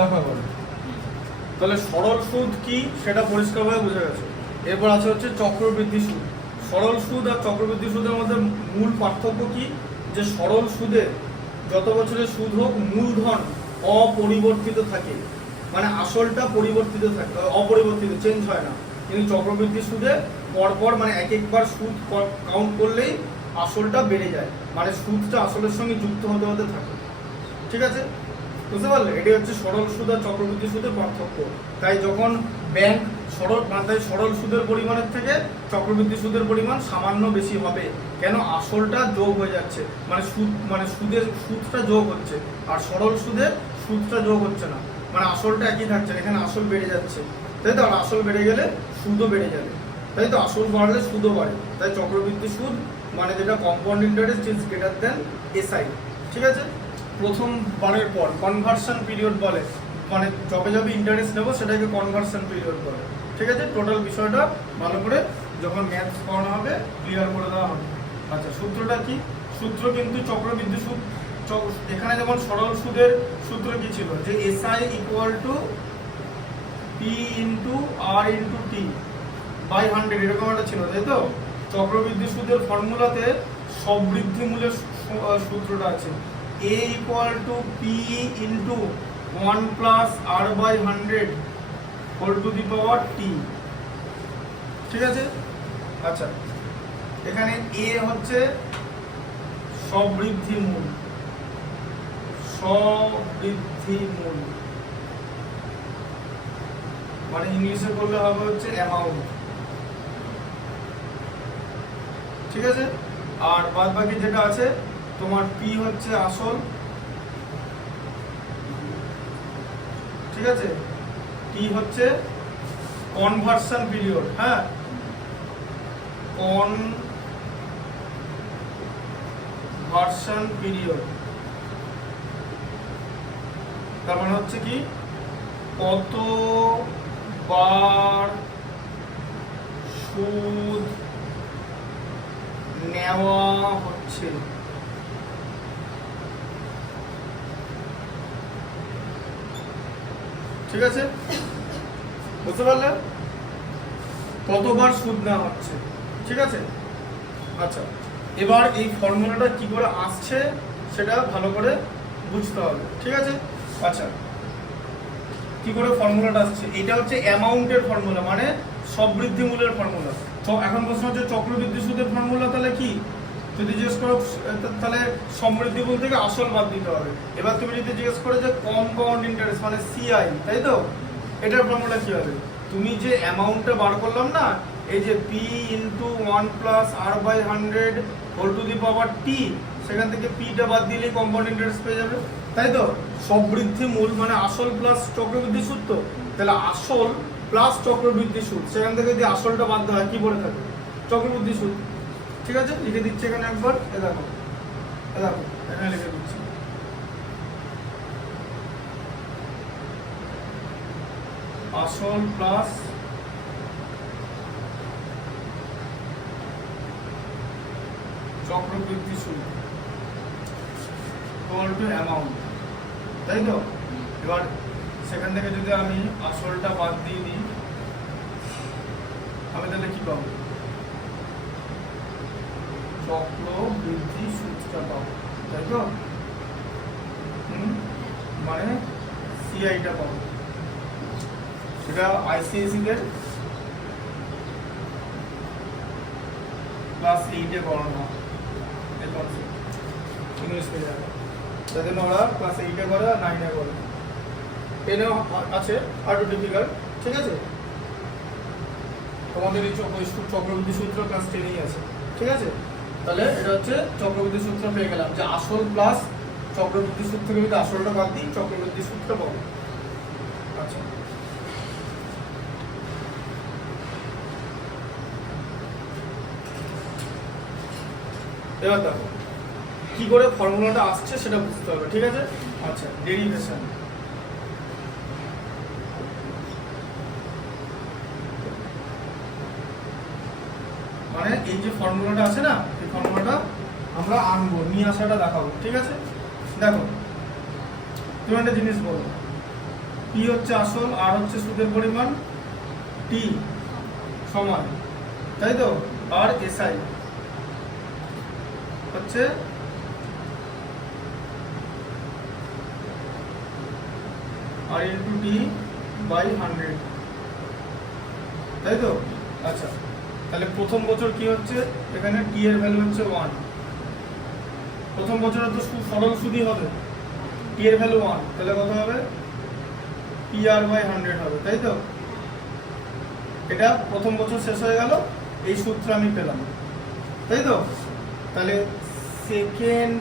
দেখা করো। তাহলে সরল সুদ কি সেটা পরিষ্কারভাবে বোঝা গেছে। এরপর আছে হচ্ছে চক্রবৃদ্ধি সুদ। সরল সুদ আর চক্রবৃদ্ধি সুদের মধ্যে মূল পার্থক্য কি, যে সরল সুদে যত বছরের সুদ হোক মূলধন অপরিবর্তিত থাকে, মানে আসলটা পরিবর্তিত থাকে, অপরিবর্তিত, চেঞ্জ হয় না। কিন্তু চক্রবৃদ্ধি সুদে পরপর মানে এক একবার সুদ কাউন্ট করলেই আসলটা বেড়ে যায়, মানে সুদটা আসলের সঙ্গে যুক্ত হতে হতে থাকে। ঠিক আছে, বুঝতে পারলে? এটাই হচ্ছে সরল সুদ আর চক্রবৃদ্ধি সুদের পার্থক্য। তাই যখন ব্যাংক সরল সুদের পরিমাণের থেকে চক্রবৃদ্ধি সুদের পরিমাণ সামান্য বেশি হবে। কেন? আসলটা যোগ হয়ে যাচ্ছে, মানে সুদটা যোগ হচ্ছে, আর সরল সুদের সুদটা যোগ হচ্ছে না, মানে আসলটা একই থাকছে, এখানে আসল বেড়ে যাচ্ছে, তাই তো? আর আসল বেড়ে গেলে সুদও বেড়ে যাবে, তাই তো? আসল বাড়লে সুদও বাড়ে। তাই চক্রবৃদ্ধি সুদ মানে যেটা compound interest is greater than SI. ঠিক আছে, প্রথম বারের পর কনভার্সন পিরিয়ড বলে, মানে যবে যবে ইন্টারেস্ট নেবো সেটাকে কনভার্সন পিরিয়ড বলে। ঠিক আছে, টোটাল বিষয়টা ভালো করে যখন ম্যাথ করানো হবে ক্লিয়ার করে দেওয়া হবে। আচ্ছা, সূত্রটা কি? সূত্র কিন্তু চক্রবৃদ্ধি সুদ, এখানে যেমন সরল সুদের সূত্র কি ছিল, যে SI equal to P into R into T by 100, এরকম একটা ছিল, তাই তো? চক্রবৃদ্ধি সুদের ফর্মুলাতে সবৃদ্ধি মূলের সূত্রটা আছে, a equal to p into 1 plus r by 100 whole to the power t। ঠিক আছে, আচ্ছা, এখানে a হচ্ছে সবৃদ্ধি মূল, মানে ইংলিশে বললে হবে হচ্ছে অ্যামাউন্ট। ঠিক আছে, আর বাদ বাকি যেটা আছে তোমার পি হচ্ছে আসল। ঠিক আছে, টি হচ্ছে কনভার্সন পিরিয়ড। হ্যাঁ, কনভার্সন পিরিয়ড তার মানে হচ্ছে কি, কতবার সুদ নেওয়া হচ্ছে। ঠিক আছে, বুঝতে পারলে? কতবার সুদ নেওয়া হচ্ছে। ঠিক আছে, আচ্ছা, এবার এই ফর্মুলাটা কি করে আসছে সেটা ভালো করে বুঝতে হবে। ঠিক আছে, আচ্ছা, কি করে ফর্মুলাটা আসছে? এটা হচ্ছে অ্যামাউন্টের ফর্মুলা, মানে সবৃদ্ধি মূলের ফর্মুলা। তো এখন প্রশ্ন হচ্ছে চক্রবৃদ্ধি সুদের ফর্মুলা তাহলে কি? যদি জিজ্ঞেস করো তাহলে সমৃদ্ধি মূল থেকে আসল বাদ দিতে হবে। এবার তুমি যদি জিজ্ঞেস করো যে কম্পাউন্ড ইন্টারেস্ট মানে সিআই, তাই তো? এটার ফর্মুলা কি হবে? তুমি যে অ্যামাউন্টটা বার করলাম না, এই যে P into 1 plus R by 100 whole to the power T, সেখান থেকে পিটা বাদ দিলেই কম্পাউন্ড ইন্টারেস্ট পেয়ে যাবে, তাই তো? সবৃদ্ধি মূল মানে আসল প্লাস চক্রবৃদ্ধি সুদ, তো তাহলে আসল প্লাস চক্রবৃদ্ধি সুদ, সেখান থেকে যদি আসলটা বাদ দেওয়া হয় কি পড়ে থাকে? চক্রবৃদ্ধি সুদ। ঠিক আছে, লিখে দিচ্ছি এখানে একবার, দেখো এখানে লিখে দিচ্ছি, আসল প্লাস চক্রবৃদ্ধি সুদ ইকুয়াল টু অ্যামাউন্ট, তাই তো? এবার সেখান থেকে যদি আমি আসলটা বাদ দিয়ে দিই, আমি তাহলে কি পাবো? চক্রবৃদ্ধি সুদটা পাবো, তাই তো? মানে সিআইটা পাবো। এটা আইসিএসসি দের ক্লাস 8-এ পড়ানো হয়, এই কনসেপ্ট ইংলিশ মিডিয়ামে, তাই জন্য ওরা ক্লাস 8-এ করে আর 9-এ করে। 10-এও আছে, আরও ডিফিকাল্ট। ঠিক আছে, তোমাদের এই চক্রবৃদ্ধি সূত্র ক্লাস 10-এই আছে। ঠিক আছে, তাহলে এটা হচ্ছে চক্রবৃদ্ধি সূত্র পেয়ে গেলাম, যে আসল প্লাস চক্রবৃদ্ধি সূত্র থেকে যদি আসলটা বাদ দিই চক্রবৃদ্ধি সূত্র পাবো। আচ্ছা, এবার দেখো কি করে ফর্মুলাটা আসছে সেটা বুঝতে হবে। ঠিক আছে, আচ্ছা, ডেরিভেশন। মানে এই যে ফর্মুলাটা আছে না, এই ফর্মুলাটা আমরা আনবো, নিয়ে আসাটা দেখাবো। ঠিক আছে, দেখো তুমি একটা জিনিস বলো, পি হচ্ছে আসল, আর হচ্ছে সুদের পরিমাণ, টি সমান, তাই তো, আর এসআই হচ্ছে আর ইন্টু টি বাই 100, তাই তো। আচ্ছা, তাহলে প্রথম বছর কি হচ্ছে, এখানে টি এর ভ্যালু হচ্ছে 1, প্রথম বছরে তো সরল সুদই হবে, টি এর ভ্যালু 1, তাহলে কত হবে, পি আর বাই 100 হবে, তাই তো। এটা প্রথম বছর শেষ হয়ে গেল, এই সূত্র আমি পেলাম, তাই তো। তাহলে সেকেন্ড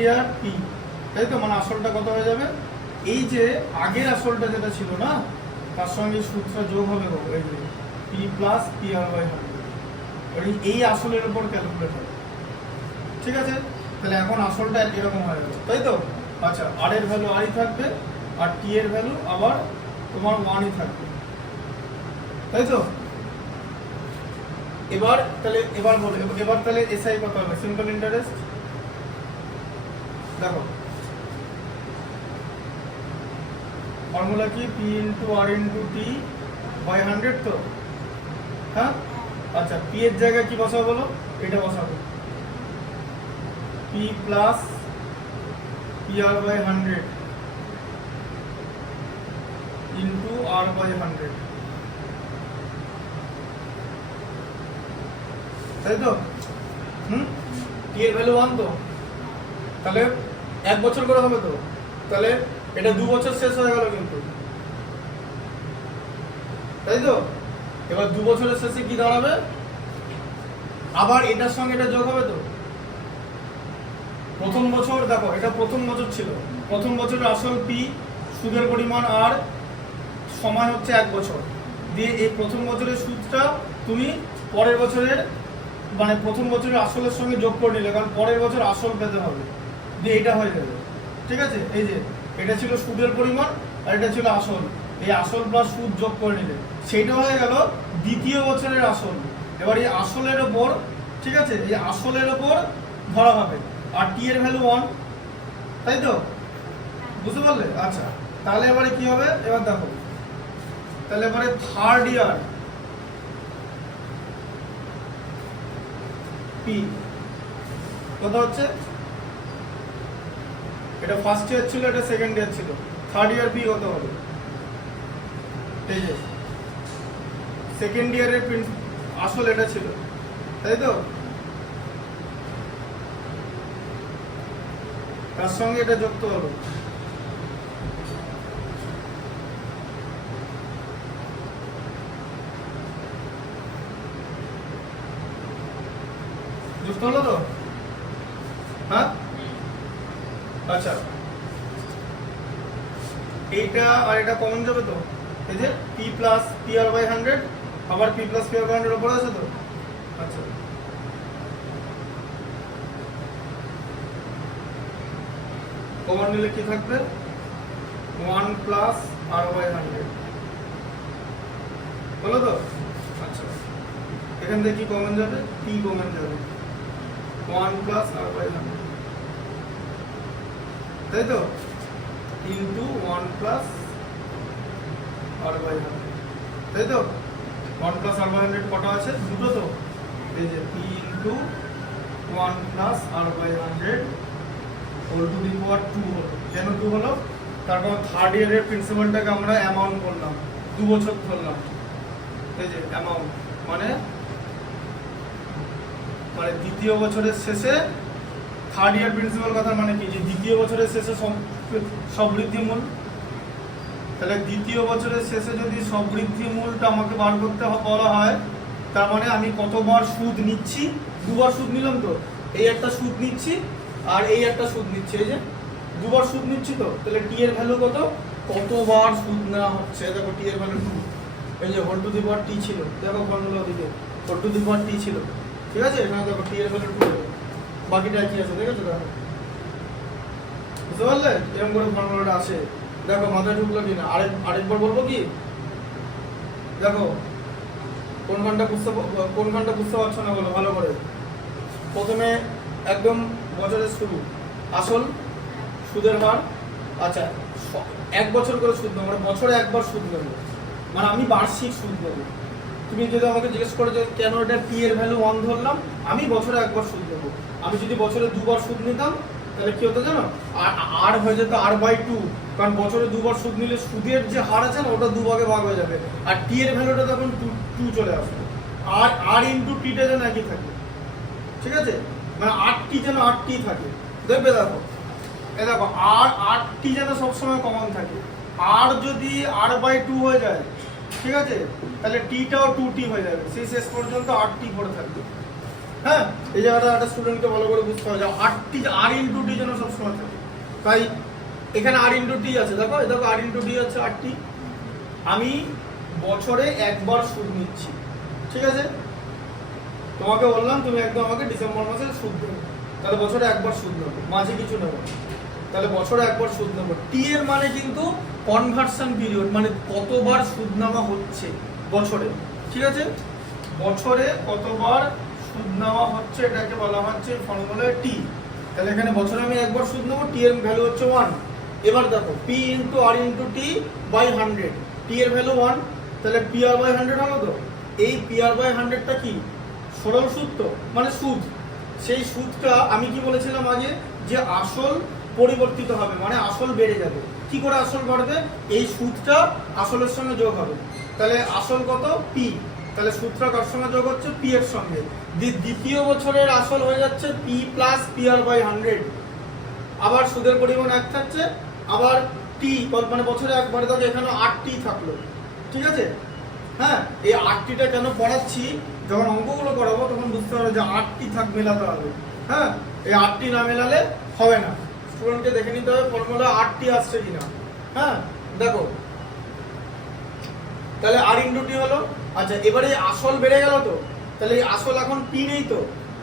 ইয়ার পি, তাই তো, মানে আসলটা কত হয়ে যাবে, এই যে আগের আসলটা যেটা ছিল না, তার সঙ্গে সূত্র যোগ হবে, এই যে P plus P R by 100, এই আসলের উপর ক্যালকুলেট হবে, ঠিক আছে। তাহলে এখন আসলটা এরকম হয়ে গেল, তাই তো। আচ্ছা, আর এর ভ্যালু আরই থাকবে, আর টি এর ভ্যালু আবার তোমার 1ই থাকবে, তাই তো। এবার বলো, এবার তাহলে এসআই কত হবে, সিম্পল ইন্টারেস্ট, দেখো ফর্মুলা কি, P into R into T by 100, তো হ্যাঁ। আচ্ছা, পি এর জায়গায় কি বসাবো বলো, এটা বসাবো, P plus P R by 100 into R by 100, তাই তো। টি এর ভ্যালু 1, তো তাহলে 1 বছর করে হবে, তো তাহলে এটা 2 বছর শেষ হয়ে গেল কিন্তু, তাই তো। এবার 2 বছরের শেষে কি দাঁড়াবে, আবার এটার সঙ্গে এটা যোগ হবে, তো প্রথম বছর, দেখো এটা প্রথম বছর ছিল, প্রথম বছরের আসল পি, সুদের পরিমাণ আর, সময় হচ্ছে 1 বছর, দিয়ে এই প্রথম বছরের সুদটা তুমি পরের বছরের, মানে প্রথম বছরের আসলের সঙ্গে যোগ করে নিলে, কারণ পরের বছর আসল পেতে হবে, দিয়ে এটা হয়ে যাবে, ঠিক আছে। এই যে এটা ছিল সুদের পরিমাণ আর এটা ছিল আসল, এই আসল প্লাস সুদ যোগ করে নিলে সেইটা হয়ে গেল দ্বিতীয় বছরের আসল। এবার এই আসলের ওপর, ঠিক আছে, এই আসলের ওপর ধরা হবে, আর টি এর ভ্যালু 1, তাই তো, বুঝতে পারলে। আচ্ছা, তাহলে এবারে কি হবে, এবার দেখো, তাহলে এবারে থার্ড ইয়ার পি কত হচ্ছে, এটা ফার্স্ট ইয়ার ছিল, এটা সেকেন্ড ইয়ার ছিল, থার্ড ইয়ার পি কত হবে, এই যে সেকেন্ড ইয়ারের আসল এটা ছিল, তাই তো, তার সঙ্গে এটা যুক্ত হলো, যুক্ত হলো তো, হ্যাঁ। আচ্ছা, এইটা আর এটা কমন যাবে, তো এই যে P plus P R by 100, আবার P plus P R by 100 উপরে আছে, তো আচ্ছা, কমন নিলে কি থাকবে, 1 প্লাস আর বাই 100, বলো তো। আচ্ছা, এখান থেকে কি কমন যাবে, পি কমন যাবে, 1 প্লাস আর বাই 100, তাই তো, ইন্টু 1 প্লাস আর বাই 100, তাই তো। 1 প্লাস আর বাই 100 কটা আছে, দুটো, তো এই যে P into 1 plus R by 100 whole to the power 2 হলো। কেন 2 হলো, তারপর থার্ড ইয়ারের প্রিন্সিপালটাকে আমরা অ্যামাউন্ট করলাম, 2 বছর ধরলাম, এই যে অ্যামাউন্ট মানে দ্বিতীয় বছরের শেষে, থার্ড ইয়ার প্রিন্সিপাল কথা মানে কি, যে দ্বিতীয় বছরের শেষে সবৃদ্ধি মূল, তাহলে দ্বিতীয় বছরের শেষে যদি সবৃদ্ধি মূলটা আমাকে বার করতে বলা হয়, তার মানে আমি কতবার সুদ নিচ্ছি, 2বার সুদ নিলাম, তো এই একটা সুদ নিচ্ছি আর এই একটা সুদ নিচ্ছি, এই যে 2বার সুদ নিচ্ছি, তো তাহলে টি এর ভ্যালু কতবার সুদ নেওয়া হচ্ছে, দেখো টি এর ভ্যালু 2, এই যে হোল টু দি পাওয়ার টি ছিল, দেখো ফর্মুলা ওদিকে হোল টু দি পাওয়ার টি ছিল, ঠিক আছে। এখানে দেখো টি এর ভ্যালু 2, বাকিটা কি আছে, ঠিক আছে, দেখো, বুঝতে পারলে এরকম করে ফর্মুলাটা আসে, দেখো মাথায় ঢুকলো কিনা, আরেকবার বলবো কি, দেখো কোনখানটা বুঝতে পারছো না বলো ভালো করে। প্রথমে একদম বছরের শুরু, আসল, সুদের হার, আচ্ছা, 1 বছর করে সুদ নেবো, মানে বছরে একবার সুদ নেবো, মানে আমি বার্ষিক সুদ নেবো। তুমি যদি আমাকে জিজ্ঞেস করো যে কেন এটা পি এর ভ্যালু 1 ধরলাম, আমি বছরে একবার সুদ নেবো। আমি যদি বছরে 2 বার সুদ নিতাম তাহলে কি হতো জানো, আর হয়ে যেত r/2, কারণ বছরে 2 বার সুদ নিলে সুদের যে হার আছে না ওটা 2 ভাগে ভাগ হয়ে যাবে, আর টি এর ভ্যালুটা তখন 2 চলে আসবে, আর r ইন্টু টিটা যেন একই থাকে, ঠিক আছে, মানে আরটি যেন আরটি থাকে। দেখবে দেখো, এই দেখো আরটি যেন সবসময় কমন থাকে। আর যদি r/2 হয়ে যায়, ঠিক আছে, তাহলে টিটাও 2t হয়ে যাবে, সেই শেষ পর্যন্ত আরটি পড়ে থাকবে। হ্যাঁ, এই জায়গাটা একটা স্টুডেন্টকে ভালো করে বুঝতে হবে যে আরটি আর ইন্টু টি যেন সবসময় থাকে। তাই এখানে আর ইন্টু টি আছে, দেখো এই দেখো আর ইন্টু টি আছে আরটি। আমি বছরে একবার সুদ নিচ্ছি, ঠিক আছে, তোমাকে বললাম তুমি একদম আমাকে ডিসেম্বর মাসে সুদ দেবে, তাহলে বছরে একবার সুদ নেবো, মাঝে কিছু নেবো, তাহলে বছরে একবার সুদ নেবো। টি এর মানে কিন্তু কনভার্সন পিরিয়ড, মানে কতবার সুদ নেওয়া হচ্ছে বছরে, ঠিক আছে, বছরে কতবার সুদ নেওয়া হচ্ছে এটাকে বলা হচ্ছে ফর্মুলায় টি। তাহলে এখানে বছরে আমি একবার সুদ নেবো, টি এর ভ্যালু হচ্ছে 1। এবার দেখো P into R into T by 100, T এর ভ্যালু 1, তাহলে পি আর বাই 100 হলো তো। এই পি আর বাই 100টা কি সরল সুদ, তো মানে সুদ। সেই সুদটা আমি কি বলেছিলাম আগে, যে আসল পরিবর্তিত হবে, মানে আসল বেড়ে যাবে। কি করে আসল বাড়বে, এই সুদটা আসলের সঙ্গে যোগ হবে, তাহলে আসল কত পি, তাহলে সুদটা কার সঙ্গে যোগ হচ্ছে পি এর সঙ্গে। দ্বিতীয় বছরের আসল হয়ে যাচ্ছে P plus P R by 100, আবার সুদের পরিমাণ 1 থাকছে, আবার টি মানে বছরে একবারে থাকে, এখানে 8টি থাকলো, ঠিক আছে। হ্যাঁ, এই 8টিটা কেন পড়াচ্ছি, যখন অঙ্কগুলো করাবো তখন বুঝতে পারবে যে 8টি মেলাতে হবে। হ্যাঁ, এই 8টি না মেলালে হবে না, স্টুডেন্টকে দেখে নিতে হবে ফর্মুলা 8টি আসছে কিনা। হ্যাঁ, দেখো তাহলে আর ইন্টু টি হলো। আচ্ছা, এবারে আসল বেড়ে গেল তো, তাহলে এই আসল এখন পি নেই তো,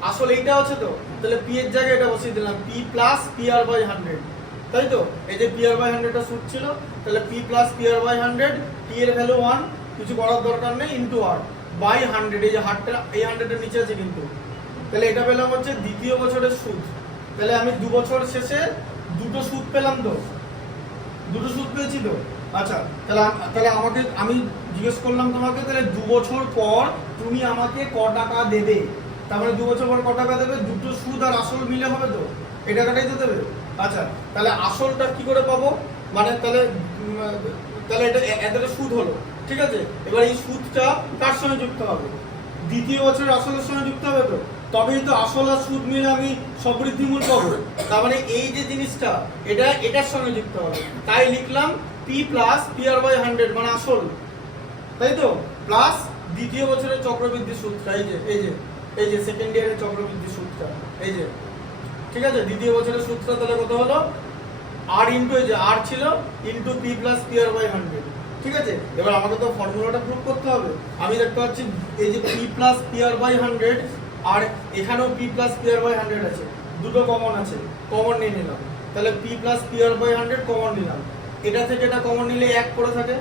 আসল এইটা আছে তো, তাহলে পি এর জায়গায় এটা বসিয়ে দিলাম P plus P R by 100, তাই তো। এই যে পি আর বাই 100টা সুদ ছিল, তাহলে P plus P R by 100, T এর ভ্যালু 1, কিছু করার দরকার নেই, ইন্টু আর বাই 100, এই যে হারটা এই 100 এর নিচে আছে কিন্তু, তাহলে এটা পেলাম হচ্ছে দ্বিতীয় বছরের সুদ। তাহলে আমি 2 বছর শেষে দুটো সুদ পেলাম তো, দুটো সুদ পেয়েছি তো। আচ্ছা, তাহলে আমাকে আমি জিজ্ঞেস করলাম তোমাকে, তাহলে 2 বছর পর তুমি আমাকে ক টাকা দেবে, তার মানে 2 বছর পর ক টাকা দেবে, দুটো সুদ আর আসল মিলে হবে তো, এই টাকাটাই তো দেবে। আচ্ছা, তাহলে আসলটা কি করে পাবো, মানে তাহলে এটা এদের সুদ হলো, ঠিক আছে। এবার এই সুদটা কার সঙ্গে যুক্ত হবে, দ্বিতীয় বছরের আসলের সঙ্গে যুক্ত হবে তো, তবেই তো আসল আর সুদ মিলে আমি সবৃদ্ধিমূল পাবো। তার মানে এই যে জিনিসটা এটা এটার সঙ্গে যুক্ত হবে, তাই লিখলাম P plus P R by 100, মানে আসল, তাই তো, প্লাস দ্বিতীয় বছরের চক্রবৃদ্ধি সুদটা, এই যে সেকেন্ড ইয়ারের চক্রবৃদ্ধি সুদটা, এই যে, ঠিক আছে। দ্বিতীয় বছরের সুদটা তাহলে কত হলো, আর ইন্টু এই যে আর ছিল into P plus P R by 100, ঠিক আছে। এবার আমাকে তো ফর্মুলাটা প্রুভ করতে হবে। আমি দেখতে পাচ্ছি এই যে P plus P R by 100, আর এখানেও P plus P R by 100 আছে, দুটো কমন আছে, কমন নিয়ে নিলাম, তাহলে P plus P R by 100 common নিলাম, এটা থেকে এটা কমন নিলে 1 পড়ে থাকে,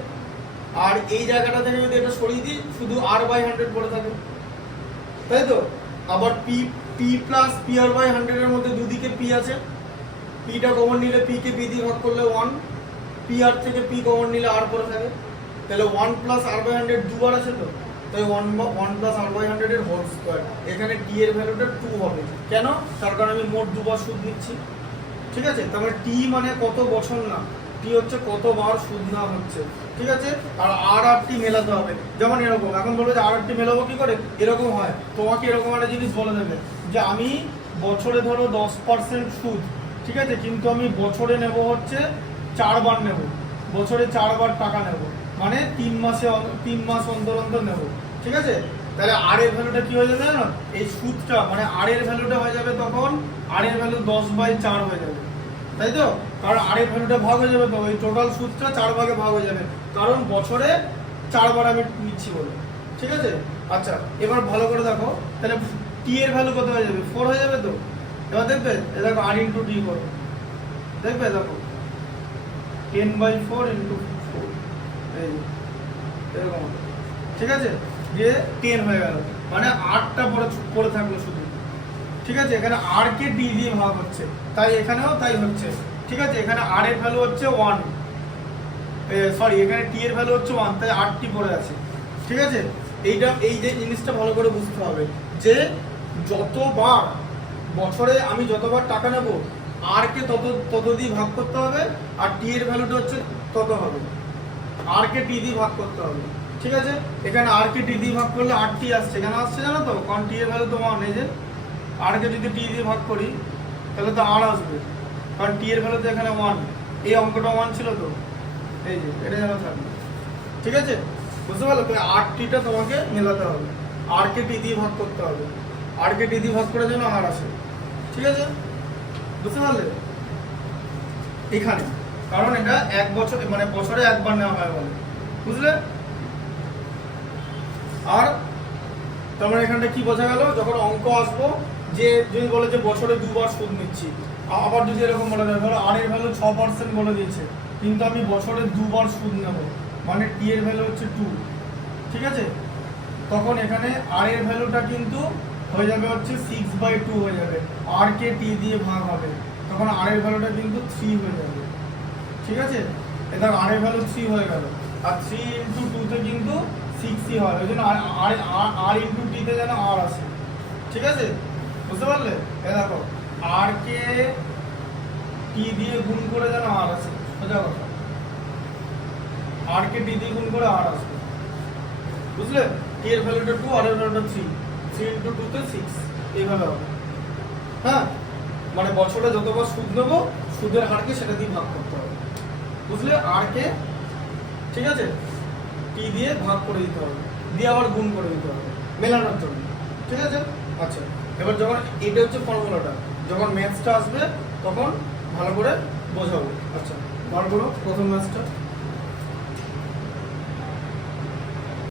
আর এই জায়গাটা থেকে যদি এটা সরিয়ে দিই শুধু আর বাই 100 পড়ে থাকে, তাই তো। আবার P plus P R by 100 এর মধ্যে দুদিকে পি আছে, পিটা কমন নিলে পি কে পি দিয়ে ভাগ করলে 1, পি আর থেকে পি কমন নিলে আর পড়ে থাকে, তাহলে 1 প্লাস আর বাই 100 দুবার আছে তো, তাই 1 প্লাস আর বাই 100 এর হোল স্কয়ার। এখানে টি এর ভ্যালুটা 2 হবে, কেন, তার কারণ আমি মোট 2 বার সুদ নিচ্ছি, ঠিক আছে। তারপরে টি মানে কত বছর না, টি হচ্ছে কতবার সুদ নেওয়া হচ্ছে, ঠিক আছে। আর টি মেলাতে হবে, যেমন এরকম, এখন বলবো যে আর টি মেলাবো কি করে, এরকম হয়, তোমাকে এরকম একটা জিনিস বলে দেবে যে আমি বছরে ধরো 10% সুদ, ঠিক আছে, কিন্তু আমি বছরে নেব হচ্ছে 4 বার নেব, বছরে 4 বার টাকা নেব, মানে 3 মাস অন্তর অন্তর নেব, ঠিক আছে। তাহলে আর এর ভ্যালুটা কি হয়ে যাবে জানো, এই সুদটা মানে আর এর ভ্যালুটা হয়ে যাবে তখন আর এর ভ্যালু 10/4 হয়ে যাবে, তাই তো, কারণ আর এর ভ্যালুটা ভাগ হয়ে যাবে তো, ওই টোটাল সুদটা 4 ভাগে ভাগ হয়ে যাবে, কারণ বছরে 4 বার আমি নিচ্ছি বলে, ঠিক আছে। আচ্ছা, এবার ভালো করে দেখো, তাহলে টি এর ভ্যালু কত হয়ে যাবে, 4 হয়ে যাবে তো। এবার দেখবে দেখো আর ইন্টু টি করো, দেখবে দেখো 10/4 ইন্টু 4, এই এরকম, ঠিক আছে, দিয়ে 10 হয়ে গেল, মানে 8টা পরে থাকলো শুধু, ঠিক আছে। এখানে আর কে ডি দিয়ে ভাগ হচ্ছে, তাই এখানেও তাই হচ্ছে, ঠিক আছে, এখানে আর এর ভ্যালু হচ্ছে 1, সরি এখানে টি এর ভ্যালু হচ্ছে 1, তাই 8টি পড়ে আছে। ঠিক আছে, এই যে জিনিসটা ভালো করে বুঝতে হবে যে যতবার বছরে আমি যতবার টাকা নেব আর কে তত দিয়ে ভাগ করতে হবে, আর টি এর ভ্যালুটা হচ্ছে তত হবে, আর কে টি দিয়ে ভাগ করতে হবে। ঠিক আছে, এখানে আর কে টি দিয়ে ভাগ করলে 8টি আসছে, কেন আসছে জানো তো, কারণ টি এর ভ্যালু তো 1, এই যে আর কে যদি টি দিয়ে ভাগ করি তাহলে তো আর আসবে, কারণ টি এর ভ্যালু তো এখানে 1, এই অঙ্কটা 1 ছিল তো, এই যে এটা যেন থাকবে। ঠিক আছে, বুঝতে পারলো, তো আর টিটা তোমাকে মেলাতে হবে, আর কে টি দিয়ে ভাগ করতে হবে, আর কে টি দিয়ে ভাগ করে যেন আর আসে। ঠিক আছে, বুঝতে পারলে এখানে, কারণ এটা এক বছর মানে বছরে একবার নেওয়া হয় বলে, বুঝলে। আর তার মানে এখানটা কি বোঝা গেল, যখন অঙ্ক আসবো যে যদি বলে যে বছরে 2বার সুদ নিচ্ছি, আবার যদি এরকম বলে দেয় ধরো আর এর ভ্যালু 6% বলে দিয়েছে, কিন্তু আমি বছরে 2বার সুদ নেব, মানে টি এর ভ্যালু হচ্ছে 2। ঠিক আছে, তখন এখানে আর এর ভ্যালুটা কিন্তু হয়ে যাবে হচ্ছে 6/2 হয়ে যাবে, আর কে টি দিয়ে ভাগ হবে, তখন আর এর ভ্যালুটা কিন্তু 3 হয়ে যাবে। ঠিক আছে, এটা আর এর ভ্যালু 3 হয়ে গেল, আর 3 ইন্টু 2 তে কিন্তু 6ই হয়, ওই জন্য আর ইন্টু টি তে যেন আর আসে। ঠিক আছে, বুঝতে পারলে, এ দেখো আর কে টি দিয়ে গুণ করে যেন আর আসে, সোজা কথা, আর কে টি দিয়ে গুণ করে আর আসবে, বুঝলে। টি এর ভ্যালুটা 2, আর এর ভ্যালুটা 3, 3 ইন্টু 2 তে 6, এইভাবে হবে। হ্যাঁ, মানে বছরে যতবার সুদ নেবো সুদের হারকে সেটা দিয়ে ভাগ করতে হবে, বুঝলে। আর কে, ঠিক আছে, টি দিয়ে ভাগ করে দিতে হবে, দিয়ে আবার গুণ করে দিতে হবে মেলানোর জন্য। ঠিক আছে, আচ্ছা এবার যখন এটা হচ্ছে ফর্মুলাটা, যখন ম্যাথসটা আসবে তখন ভালো করে বোঝাবো। আচ্ছা বার করো প্রথম ম্যাথসটা।